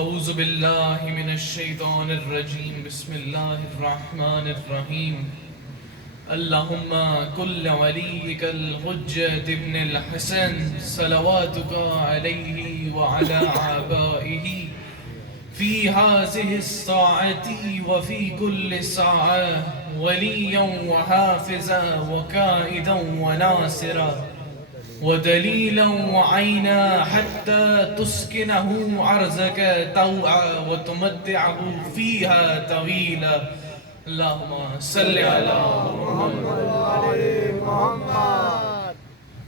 اعوذ باللہ من الشیطان الرجیم بسم اللہ الرحمن الرحیم اللہم کل ولیک الحجۃ ابن الحسن صلواتک علیہ وعلی آبائہ فی هذه الساعة وفی کل ساعة ولیا وحافظا وقائدا وناصرا ودلیلا وعینا حتی تسکنہ عرضک طوعا وتمتعہ فیہا طویلا اللہم صلی علی محمد۔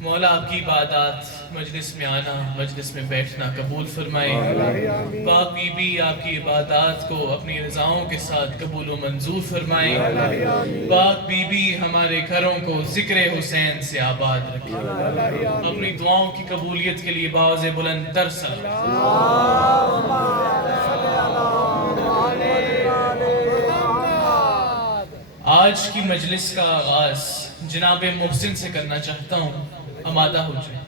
مولا آپ کی عبادات مجلس میں آنا مجلس میں بیٹھنا قبول فرمائے، پاک بی بی آپ کی عبادات کو اپنی رضاؤں کے ساتھ قبول و منظور فرمائے، پاک بی بی ہمارے گھروں کو ذکر حسین سے آباد رکھے، اپنی دعاؤں کی قبولیت کے لیے باز بلند تر آج کی مجلس کا آغاز جناب محسن سے کرنا چاہتا ہوں، آمادہ ہو جائے۔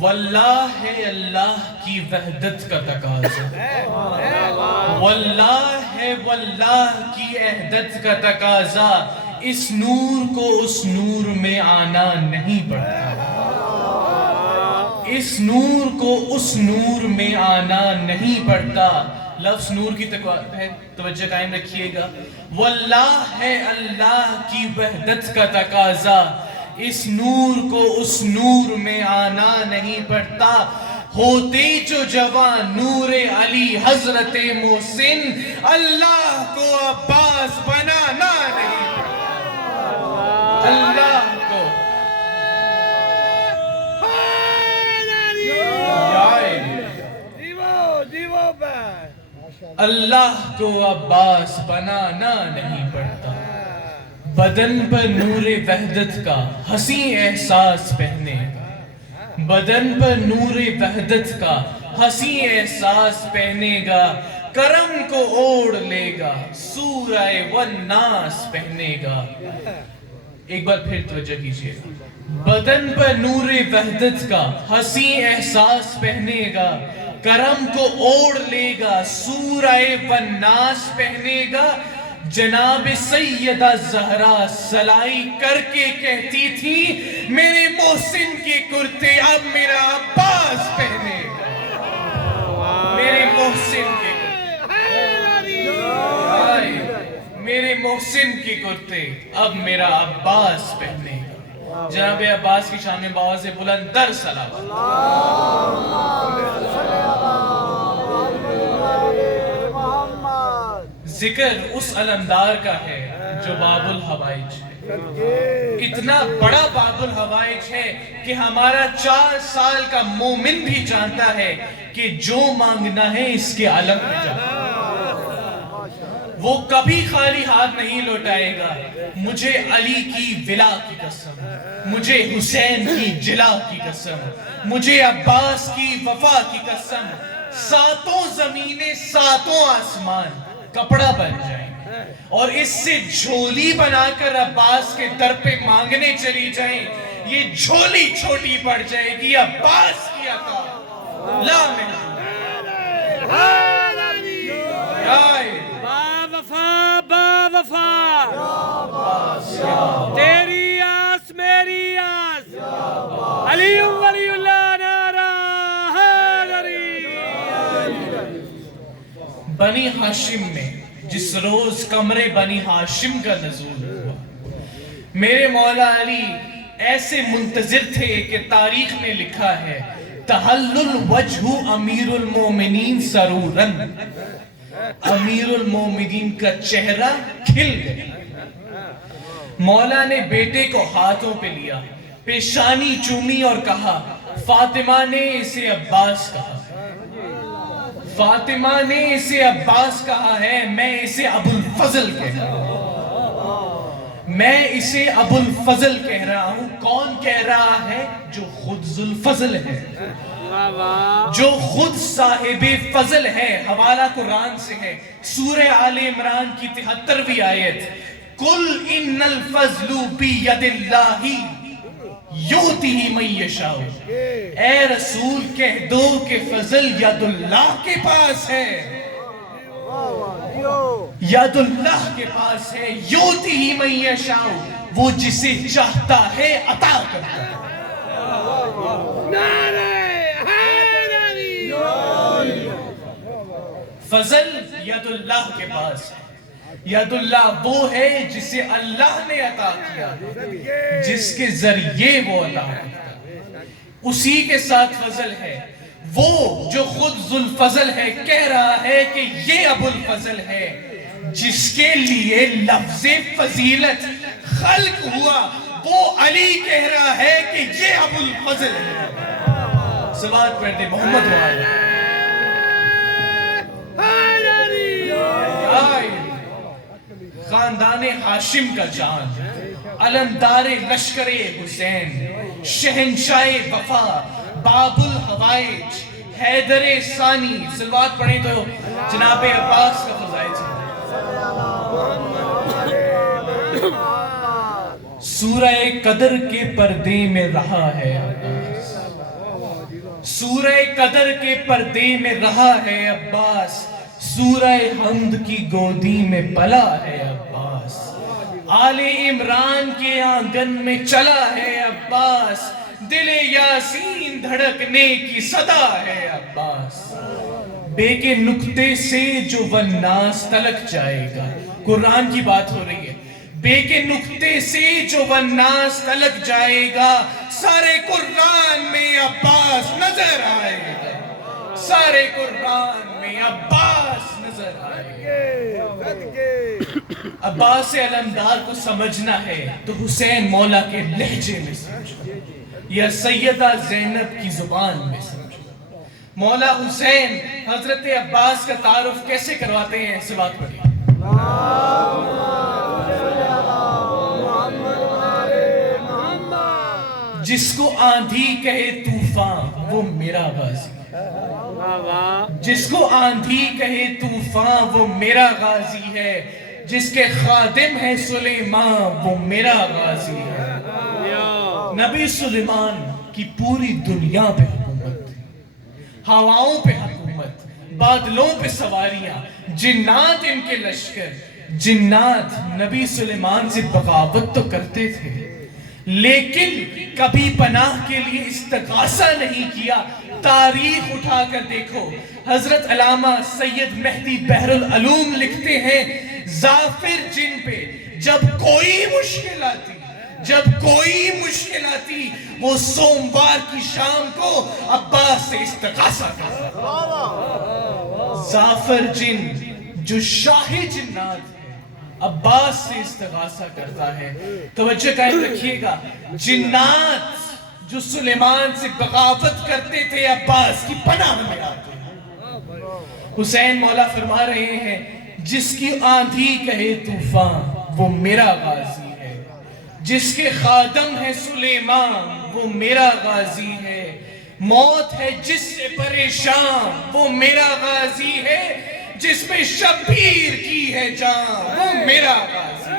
واللہ ہے اللہ کی وحدت کا تقاضا، واللہ ہے واللہ کی وحدت کا تقاضا، اس نور کو اس نور میں آنا نہیں پڑتا، اس نور کو اس نور میں آنا نہیں پڑتا۔ لفظ نور کی توجہ قائم رکھیے گا۔ واللہ ہے اللہ کی وحدت کا تقاضا، اس نور کو اس نور میں آنا نہیں پڑتا۔ ہوتے جو جوان نور علی حضرت محسن، اللہ کو عباس بنانا نہیں پڑتا، اللہ کو اللہ کو عباس بنانا نہیں پڑتا۔ بدن پر نور وحدت کا حسین احساس پہنے گا، بدن پر نور وحدت کا حسین احساس پہنے گا، کرم کو اوڑھ لے گا، سورہ والناس پہنے گا۔ ایک بار پھر توجہ کیجئے، بدن پر نور وحدت کا حسین احساس پہنے گا، کرم کو اوڑھ لے گا، سورہ والناس پہنے گا۔ جناب سیدہ زہرا سلائی کر کے کہتی تھی، میرے محسن کے کرتے اب میرا عباس پہنے گا، میرے محسن کے میرے محسن کے کرتے اب میرا عباس پہنے گا۔ جناب عباس کی شان میں باز بلند تر صلوات۔ ذکر اس علمدار کا ہے جو باب الحوائج ہے، اتنا بڑا باب الحوائج ہے کہ ہمارا 4 سال کا مومن بھی جانتا ہے کہ جو مانگنا ہے اس کے علم میں جاتا ہے، وہ کبھی خالی ہاتھ نہیں لوٹائے گا۔ مجھے علی کی ولا کی قسم، مجھے حسین کی جلا کی قسم، مجھے عباس کی وفا کی قسم، 7 زمینیں 7 آسمان کپڑا بن جائیں اور اس سے جھولی بنا کر عباس کے در پہ مانگنے چلی جائیں، یہ جھولی چھوٹی پڑ جائے گی عباس کی عطا لا محدود۔ با وفا تیری آس میری آس، علی ولی اللہ نعرہ حیدری۔ بنی ہاشم میں جس روز قمر بنی ہاشم کا نزول ہوا، میرے مولا علی ایسے منتظر تھے کہ تاریخ نے لکھا ہے، تحلل وجہ امیر المومنین سرورن، امیر المومنین کا چہرہ کھل گیا۔ مولا نے بیٹے کو ہاتھوں پہ لیا، پیشانی چومی اور کہا، فاطمہ نے اسے عباس کہا، فاطمہ نے اسے عباس کہا ہے، میں اسے ابو الفضل کہہ رہا ہوں، میں اسے ابو الفضل کہہ رہا ہوں۔ کون کہہ رہا ہے؟ جو خود ذوالفضل ہے، جو خود صاحب فضل ہے۔ حوالہ قرآن سے ہے، سورہ آل عمران کی 73ویں آیت، قُلْ إِنَّ الْفَضْلُ بِيَدِ اللَّهِ یؤتیہ من یشاء. اے رسول کہہ دو کہ فضل ید اللہ کے پاس ہے، ید اللہ کے پاس ہے. یؤتیہ من یشاء، وہ جسے چاہتا ہے عطا کرتا ہے. فضل ید اللہ کے پاس ہے. ید اللہ وہ ہے جسے اللہ نے عطا کیا، جس کے ذریعے وہ عطا کرتا ہے، اسی کے ساتھ فضل ہے. وہ جو خود ذوالفضل ہے کہہ رہا ہے کہ یہ ابو الفضل ہے، جس کے لیے لفظ فضیلت خلق ہوا، وہ علی کہہ رہا ہے کہ یہ ابو الفضل ہے. صلوات پڑھتے محمد وآلہ. خاندان ہاشم کا جان، علمدار لشکر حسین، شہنشاہ وفا، باب الحوائج، حیدر ثانی. صلوات پڑھیں تو جناب عباس کا فضائل ہے. سورہ قدر کے پردے میں رہا ہے عباس، سورہ قدر کے پردے میں رہا ہے عباس، سورہ حمد کی گودی میں پلا ہے عباس، آل عمران کے آنگن میں چلا ہے عباس، دل یاسین دھڑکنے کی صدا ہے عباس. بے کے نقطے سے جو والناس تلک جائے گا، قرآن کی بات ہو رہی ہے، بے کے نقطے سے جو والناس تلک جائے گا، سارے قرآن میں عباس نظر آئے گا، سارے قرآن میں عباس نظر آئے گا. عباس علمدار کو سمجھنا ہے تو حسین مولا کے لہجے میں سمجھو یا سیدہ زینب کی زبان میں سمجھو. مولا حسین حضرت عباس کا تعارف کیسے کرواتے ہیں؟ صلوات پڑھیں. جس کو آندھی کہے طوفان وہ میرا غازی، جس کو آندھی کہے طوفان وہ میرا غازی ہے، جس کے خادم ہے سلیمان وہ میرا غازی ہے. نبی سلیمان کی پوری دنیا پہ حکومت تھی، ہواؤں پہ حکومت، بادلوں پہ سواریاں، جنات ان کے لشکر. جنات نبی سلیمان سے بغاوت تو کرتے تھے لیکن کبھی پناہ کے لیے استغاثہ نہیں کیا. تاریخ اٹھا کر دیکھو، حضرت علامہ سید مہدی بحر العلوم لکھتے ہیں ظافر جن پہ جب کوئی مشکل آتی وہ سوموار کی شام کو عباس سے استغاثہ کرتا. ظافر جن جو شاہ جنات ہے عباس سے استغاثہ کرتا ہے. توجہ قائم رکھیے گا، جنات جو سلیمان سے بغاوت کرتے تھے عباس کی پناہ میں آتے ہیں. حسین مولا فرما رہے ہیں جس کی آندھی کہے طوفان وہ میرا غازی ہے، جس کے خادم ہے سلیمان وہ میرا غازی ہے، موت ہے جس سے پریشان وہ میرا غازی ہے، جس پہ شبیر کی ہے جان وہ میرا غازی ہے.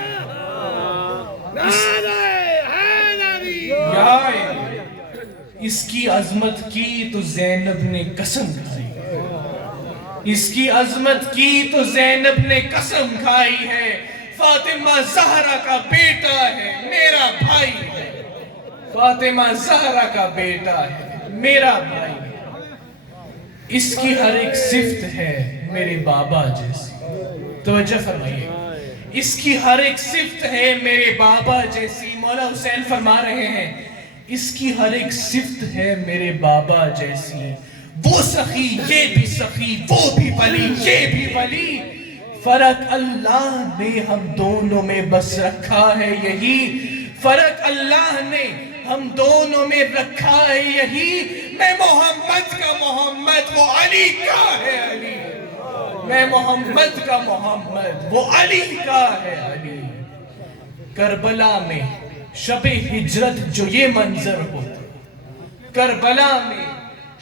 اس کی عظمت کی تو زینب نے قسم کھائی، اس کی عظمت کی تو زینب نے قسم کھائی ہے، فاطمہ زہرا کا بیٹا ہے میرا بھائی ہے، فاطمہ زہرا کا بیٹا ہے میرا بھائی ہے. اس کی ہر ایک صفت ہے میرے بابا جیسی. توجہ فرمائیے، اس کی ہر ایک صفت ہے میرے بابا جیسی. مولا حسین فرما رہے ہیں اس کی ہر ایک صفت ہے میرے بابا جیسی، وہ سخی یہ بھی سخی، وہ بھی ولی یہ بھی ولی، فرق اللہ نے ہم دونوں میں بس رکھا ہے یہی، فرق اللہ نے ہم دونوں میں رکھا ہے یہی، میں محمد کا محمد وہ علی کا ہے علی، میں محمد کا محمد وہ علی کا ہے علی. کربلا میں شب ہجرت جو یہ منظر ہوتا، کربلا میں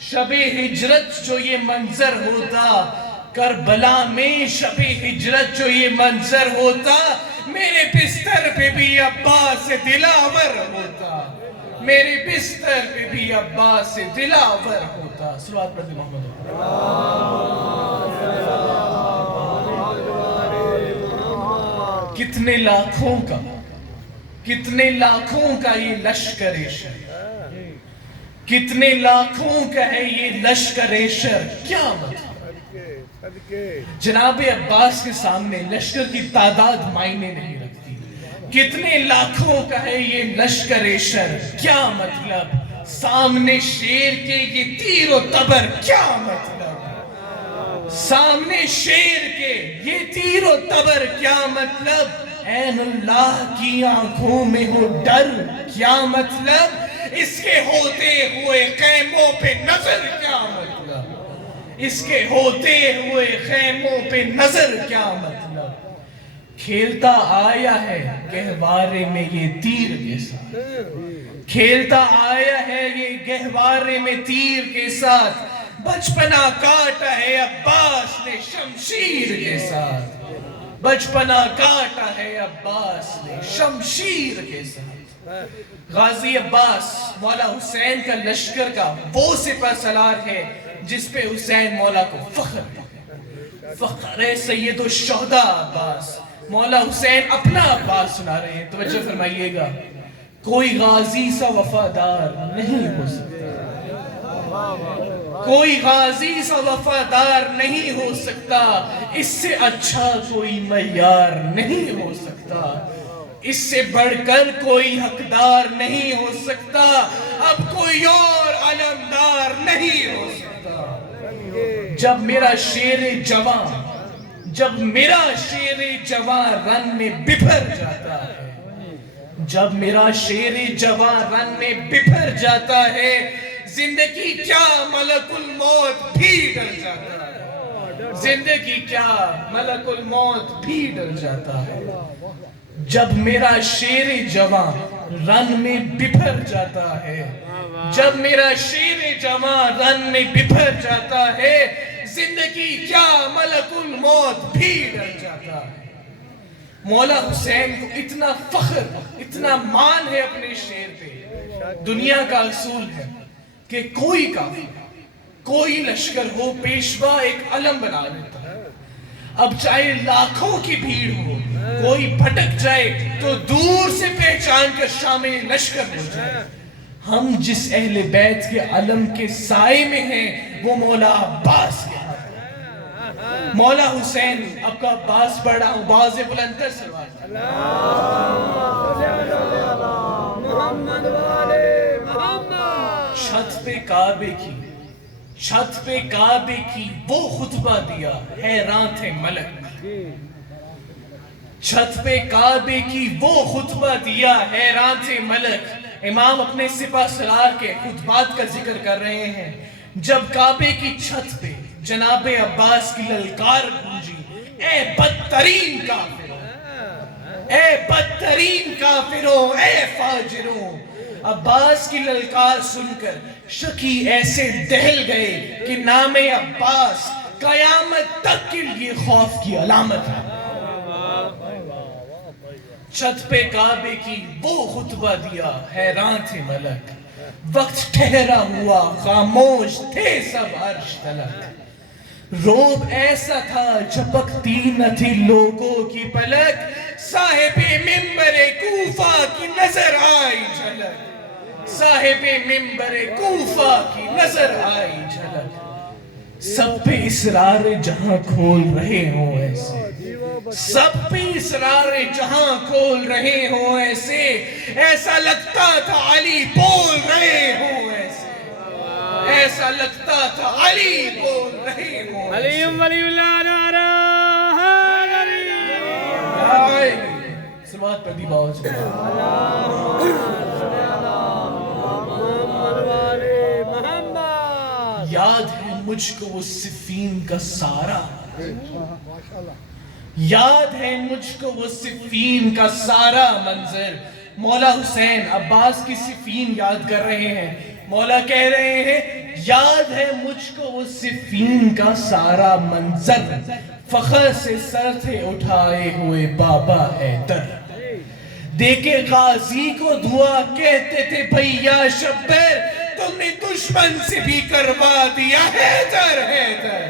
شب ہجرت جو یہ منظر ہوتا، کربلا میں شب ہجرت جو یہ منظر ہوتا، میرے بستر پہ بھی عباس دلاور ہوتا، میرے بستر پہ بھی عباس سے دلاور ہوتا. صلوات پڑھتے محمد. کتنے لاکھوں کا یہ لشکر شر, کتنے لاکھوں کا ہے یہ لشکر شر. کیا مطلب؟ جناب عباس کے سامنے لشکر کی تعداد معنی نہیں رکھتی. کتنے لاکھوں کا ہے یہ لشکر شر. کیا مطلب؟ سامنے شیر کے یہ تیر و تبر. کیا مطلب؟ سامنے شیر کے یہ تیر و تبر. کیا مطلب؟ عین اللہ کی آنکھوں میں ہو ڈر. کیا مطلب؟ اس کے ہوتے ہوئے خیموں پہ نظر. کیا مطلب؟ اس کے ہوتے ہوئے خیموں پہ نظر. کیا مطلب؟ کھیلتا آیا ہے گہوارے میں یہ تیر کے ساتھ. کھیلتا آیا ہے یہ گہوارے میں تیر کے ساتھ. بچپنا کاٹا ہے عباس نے شمشیر کے ساتھ. بچپنا کاٹا ہے عباس نے شمشیر کے ساتھ. غازی عباس مولا حسین کا لشکر کا وہ سپہ سالار ہے جس پہ حسین مولا کو فخر ہے. سید الشہداء عباس. مولا حسین اپنا عباس سنا رہے ہیں. توجہ فرمائیے گا. کوئی غازی سا وفادار نہیں ہو سکتا. کوئی غازی سا وفادار نہیں ہو سکتا. اس سے اچھا کوئی معیار نہیں ہو سکتا. اس سے بڑھ کر کوئی حقدار نہیں ہو سکتا. اب کوئی اور علمدار نہیں ہو سکتا. جب میرا شیر جوان رن میں بپھر جاتا ہے. جب میرا شیر جوان رن میں بپھر جاتا ہے. زندگی کیا ملک الموت بھی ڈر جاتا ہے. زندگی کیا ملک الموت بھی ڈر جاتا ہے. جب میرا شیر جوان رن میں بپھر جاتا ہے. جب میرا شیر جوان رن میں بپھر جاتا ہے. زندگی کیا ملک الموت بھی ڈر جاتا ہے. مولا حسین کو اتنا فخر, اتنا مان ہے اپنے شیر پہ. دنیا کا اصول ہے کہ کوئی کافی, کوئی لشکر ہو, پیشوا ایک علم بنا لیتا ہے. اب چاہے لاکھوں کی بھیڑ ہو, کوئی بھٹک جائے تو دور سے پہچان کر شامل لشکر ہو جائے. ہم جس اہل بیت کے علم کے سائے میں ہیں وہ مولا عباس کے ہاتھ ہیں. مولا حسین, اب کا عباس پڑھا ہوں, باز بلندر سلوات. چھت پہ کعبے کی وہ خطبہ دیا, حیران تھے ملک. چھت پہ کعبے کی وہ خطبہ دیا, حیران تھے ملک. امام اپنے سپہ سالار کے خطبات کا ذکر کر رہے ہیں. جب کعبے کی چھت پہ جناب عباس کی للکار گونجی, اے بدترین کافروں, اے بدترین کافروں, اے فاجروں. عباس کی للکار سن کر شکی ایسے دہل گئے کہ نام عباس قیامت تک کے لیے خوف کی علامت ہے. چھت پہ کعبے کی وہ خطبہ دیا, حیران تھے ملک. وقت ٹھہرا ہوا, خاموش تھے سب عرش تلک. روب ایسا تھا جھپکتی نہ تھی لوگوں کی پلک. صاحب منبر کوفہ کی نظر آئی جھلک. صاحب منبر کوفہ کی نظر آئی جھلک. سب پہ اسرار جہاں کھول رہے ہوں ایسے, سب پہ اسرار جہاں کھول رہے ہوں ایسے. ایسا لگتا تھا علی بول رہے ہوں ایسے. ایسا لگتا تھا علی بول رہے ہوں. علی ولی اللہ نعرہ سلوات پڑھ دی باؤ سے. یاد ہے مجھ کو وہ صفین کا سارا, یاد ہے مجھ کو وہ صفین کا سارا منظر. مولا حسین عباس کی صفین یاد کر رہے ہیں. مولا کہہ رہے ہیں یاد ہے مجھ کو وہ صفین کا سارا منظر. فخر سے سر تھے اٹھائے ہوئے بابا حیدر. دیکھے غازی کو دعا کہتے تھے بھیا شبیر تم نے دشمن سے بھی کروا دیا حیدر حیدر،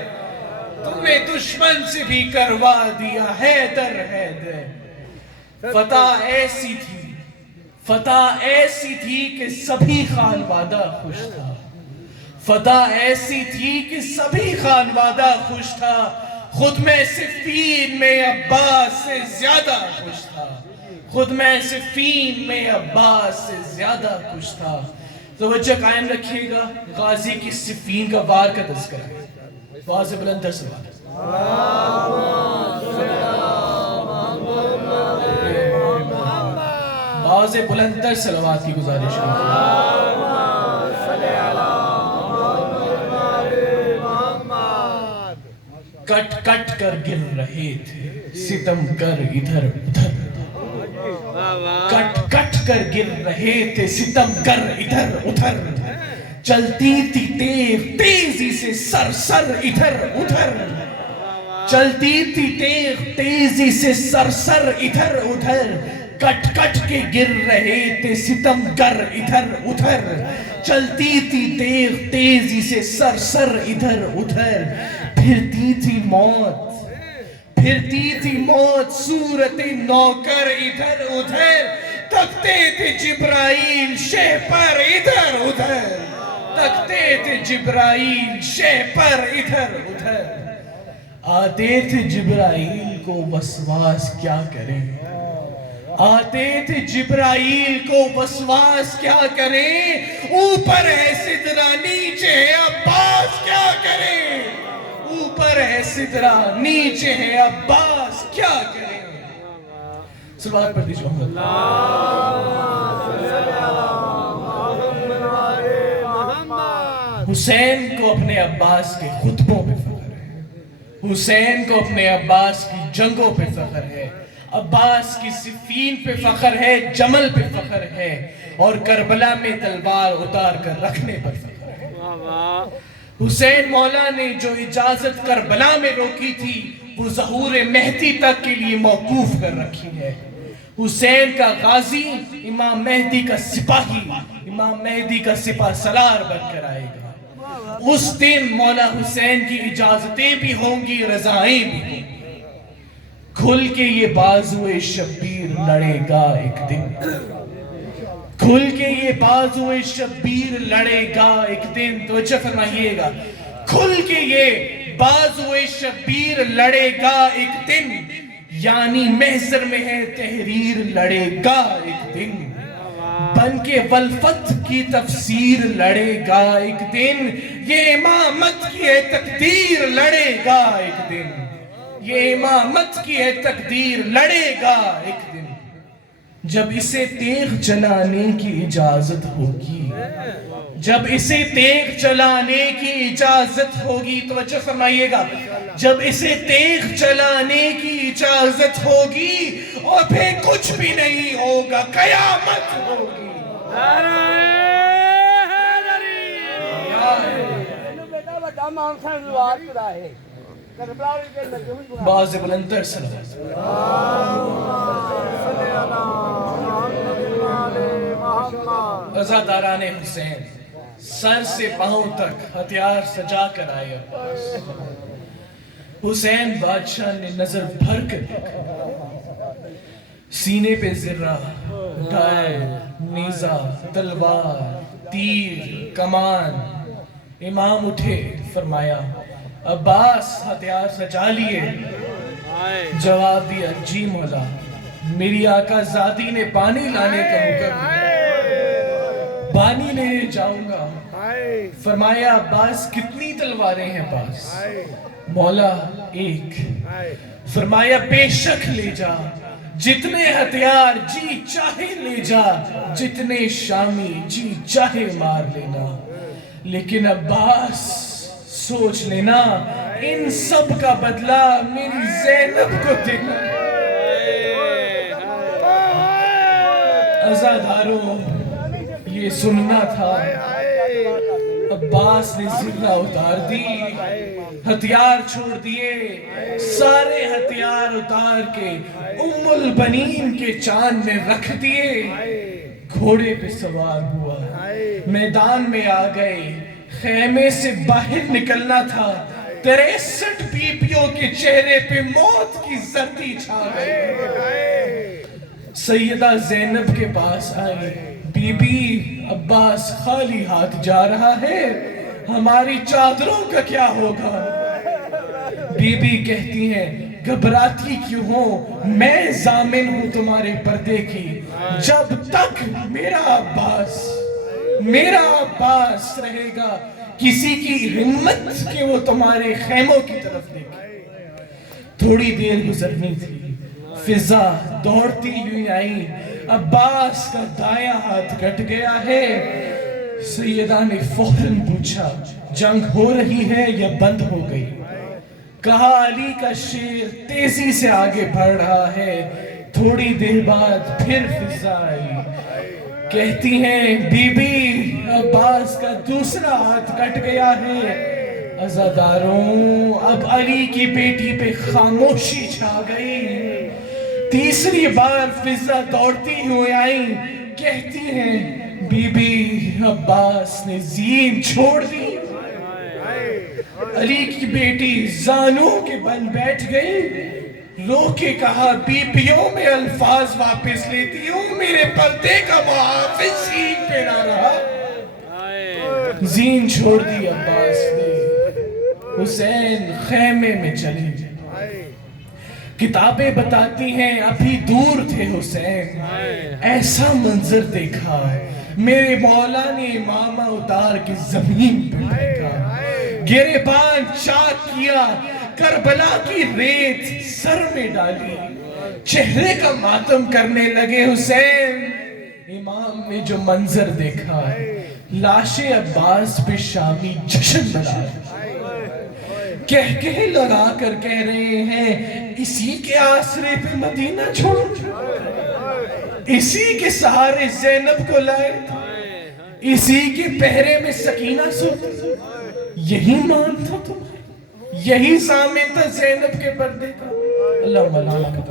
تم نے دشمن سے بھی کروا دیا حیدر حیدر۔ فتح ایسی تھی کہ سبھی خانوادہ خوش تھا، فتح ایسی تھی کہ سبھی خانوادہ خوش تھا، خود میں صفین میں عباس سے زیادہ خوش تھا، خود میں صفین میں عباس سے زیادہ خوش تھا۔ توجہ قائم رکھیے گا، غازی کی صفین کا وار کا تذکرہ ہے، واضح بلندر سے وار۔ واضح بلندر صلوات کی گزارش ہے۔ کٹ کٹ کر گر رہے تھے ستم کر ادھر ادھر، کٹ کٹ کر گر رہے تھے ستم کر ادھر ادھر، چلتی تھی تیغ تیزی سے سر سر ادھر ادھر، چلتی تھی تیغ تیزی سے سر سر ادھر ادھر، کٹ کٹ کے گر رہے تھے ستم گر ادھر ادھر، چلتی تھی تیغ تیزی سے سر سر ادھر ادھر، پھرتی تھی موت صورت نوکر ادھر ادھر، تکتے تھے جبرائیل شہ پر ادھر ادھر، تکتے تھے جبرائیل شہ پر ادھر ادھر، آتے تھے جبرائیل کو وسواس کیا کریں، آتے تھے جبرائیل کو وسواس کیا کریں، اوپر ہے سدرہ نیچے ہے عباس کیا کریں، اوپر ہے سدرہ نیچے ہے عباس کیا کریں۔ صلوات پڑھ دیجئے محمد۔ حسین کو اپنے عباس کے خطبوں پہ فخر ہے، حسین کو اپنے عباس کی جنگوں پہ فخر ہے، عباس کی صفین پہ فخر ہے، جمل پہ فخر ہے، اور کربلا میں تلوار اتار کر رکھنے پر فخر ہے۔ حسین مولا نے جو اجازت کربلا میں روکی تھی وہ ظہور مہدی تک کے لیے موقوف کر رکھی ہے۔ حسین کا غازی امام مہدی کا سپاہی، امام مہدی کا سپاہ سالار بن کر آئے گا۔ اس دن مولا حسین کی اجازتیں بھی ہوں گی، رضائیں بھی ہوں گی۔ کھل کے یہ بازوئے شبیر لڑے گا ایک دن، کھل کے یہ بازوئے شبیر لڑے گا ایک دن، توجہ فرمائیے گا، کھل کے یہ بازوئے شبیر لڑے گا ایک دن، یعنی محضر میں ہے تحریر لڑے گا ایک دن، بن کے ولفت کی تفسیر لڑے گا ایک دن، یہ امامت کی ہے تقدیر لڑے گا ایک دن، یہ امامت کی ہے تقدیر لڑے گا ایک دن، جب اسے تیغ چلانے کی اجازت ہوگی، جب اسے تیغ چلانے کی اجازت ہوگی، توجہ فرمائیے گا، جب اسے تیغ چلانے کی اجازت ہوگی اور پھر کچھ بھی نہیں ہوگا، قیامت ہوگی۔ باز بلندر صلوات۔ عزاداران حسین سر سے پاؤں تک ہتھیار سجا کر آئے عباس، حسین بادشاہ نے نظر بھر کر دیکھا، سینے پہ زرہ، ڈائل، نیزہ، تلوار، تیر، کمان، امام اٹھے، فرمایا عباس ہتھیار سجا لیے؟ جواب دیا جی مولا، میری آقا زادی نے پانی لانے کا حکم دیا، پانی لینے جاؤں گا۔ فرمایا عباس کتنی تلواریں ہیں پاس؟ مولا ایک۔ فرمایا بے شک لے جا، جتنے ہتھیار جی چاہے لے جا، جتنے شامی جی چاہے مار لینا، لیکن عباس سوچ لینا ان سب کا بدلہ میری زینب کو دینا۔ عزاداروں یہ سننا تھا، عباس نے زرہ اتار دی، ہتھیار چھوڑ دیے، سارے ہتھیار اتار کے ام البنین کے چاند میں رکھ دیے، گھوڑے پہ سوار ہوا، میدان میں آ گئے، خیمے سے باہر نکلنا تھا، 63 بیبیوں کے چہرے پہ موت کی زردی چھا گئی۔ سیدہ زینب کے پاس آئی، بی بی عباس خالی ہاتھ جا رہا ہے، ہماری چادروں کا کیا ہوگا؟ بی بی کہتی ہیں گھبراتی کیوں ہو، میں ضامن ہوں تمہارے پردے کی، جب تک میرا عباس رہے گا کسی کی ہمت کہ وہ تمہارے خیموں کی طرف دیکھے۔ تھوڑی دیر گزرنی تھی، فضا دوڑتی ہوئی آئی، عباس کا دایاں ہاتھ کٹ گیا ہے۔ سیدہ نے فوراً پوچھا جنگ ہو رہی ہے یا بند ہو گئی؟ کہا علی کا شیر تیزی سے آگے بڑھ رہا ہے۔ تھوڑی دیر بعد پھر فضا آئی، کہتی ہیں بی بی عباس کا دوسرا ہاتھ کٹ گیا ہے۔ عزاداروں، اب علی کی بیٹی پہ خاموشی چھا گئی۔ تیسری بار فضا دوڑتی ہوئی آئی، کہتی ہیں بی بی عباس نے زین چھوڑ دی۔ علی کی بیٹی زانوں کے بل بیٹھ گئی، رو کے کہا بیبیوں میں الفاظ واپس لیتی ہوں، میرے پردے کا محافظ زین پہ نہ رہا۔ زین چھوڑ دی عباس نے، حسین خیمے میں چلے۔ کتابیں بتاتی ہیں ابھی دور تھے حسین، ایسا منظر دیکھا، میرے مولا نے امامہ اتار کے زمین پہ پھینکا، گریبان چاک کیا، کربلا کی ریت سر میں ڈالی، چہرے کا ماتم کرنے لگے حسین۔ امام نے جو منظر دیکھا، لاش عباس پہ شامی جشن بنا، کہہ لگا کر کہہ رہے ہیں اسی کے آسرے پہ مدینہ چھوڑ، اسی کے سہارے زینب کو لائے، اسی کے پہرے میں سکینہ سوتی، یہی مان تھا تمہارا، یہی ضامن تھا زینب کے پردے کا۔ اللہ مولانا کا